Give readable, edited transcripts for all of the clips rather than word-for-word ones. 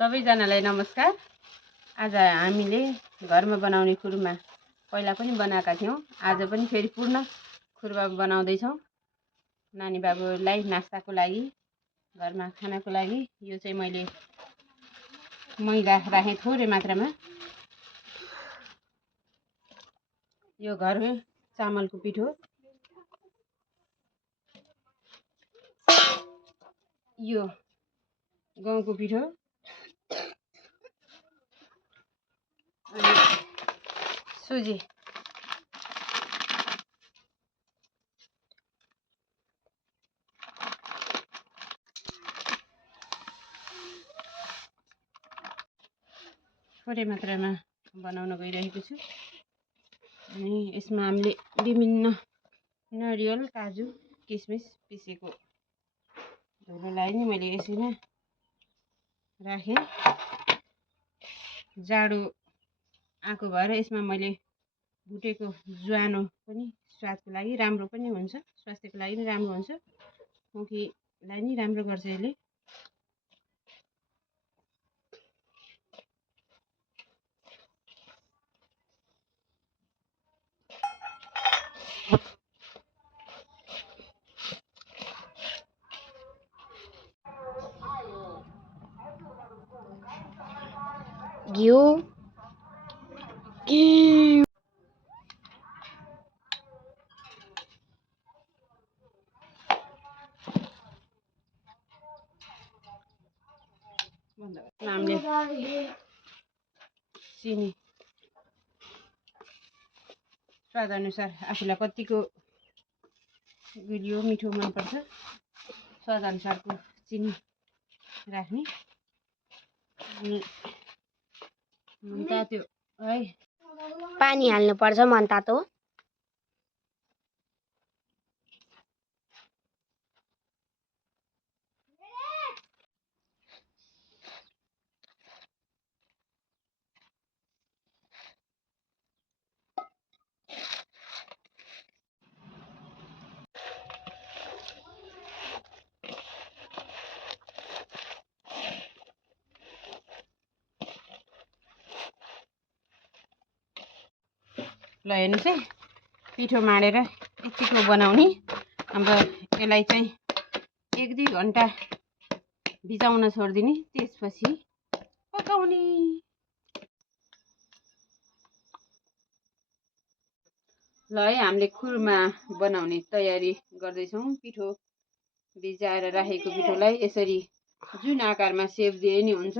सबैजनालाई नमस्कार। आज हामीले घरमा बनाउने खुरमा पहिला पनि बनाएका थियौँ। आज पनि फेरि पूर्ण खुरमा बनाउँदैछौँ नानी बाबुलाई नास्ताको लागि, घरमा खानाको लागि। यो चाहिँ मैले मैदा राखेँ थोरै मात्रामा। यो घरमै चामलको पिठो, यो गहुँको पिठो, अनि सुजी। थोरै मात्रामा बनाउन गइरहेको छु। अनि यसमा हामीले विभिन्न नरिवल, काजु, किसमिस पिसेको धुलोलाई नि मैले यसैमा राखेँ। जाडो आएको भएर यसमा मैले भुटेको ज्वानो पनि स्वादको लागि राम्रो पनि हुन्छ, स्वास्थ्यको लागि पनि राम्रो हुन्छ, मुखीलाई नि राम्रो गर्छ यसले। घिउ हामीले चिनी स्वाद अनुसार आफूलाई कतिको गुलियो मिठो मनपर्छ स्वाद अनुसारको चिनी राख्ने। अनि तातो है पानी हाल्नुपर्छ मन तातो। ल हेर्नुहोस् है, पिठो माडेर यतिको बनाउने। अब यसलाई चाहिँ 1-2 घन्टा भिजाउन छोडिदिने, त्यसपछि पकाउने। ल है, हामीले खुरमा बनाउने तयारी गर्दैछौँ। पिठो भिजाएर राखेको पिठोलाई यसरी जुन आकारमा सेप दिए नि हुन्छ,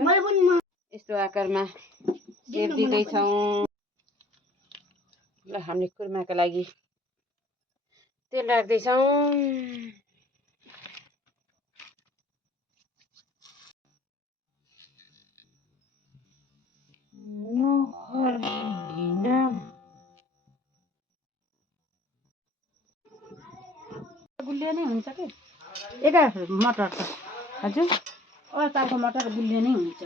यस्तो आकारमा सेप दिँदैछौँ। ल हामीले खुर्माको लागि तेल राख्दैछौँ। गुलियो नै हुन्छ कि एका मटर त हजुर अचारको मटर गुलियो नै हुन्छ।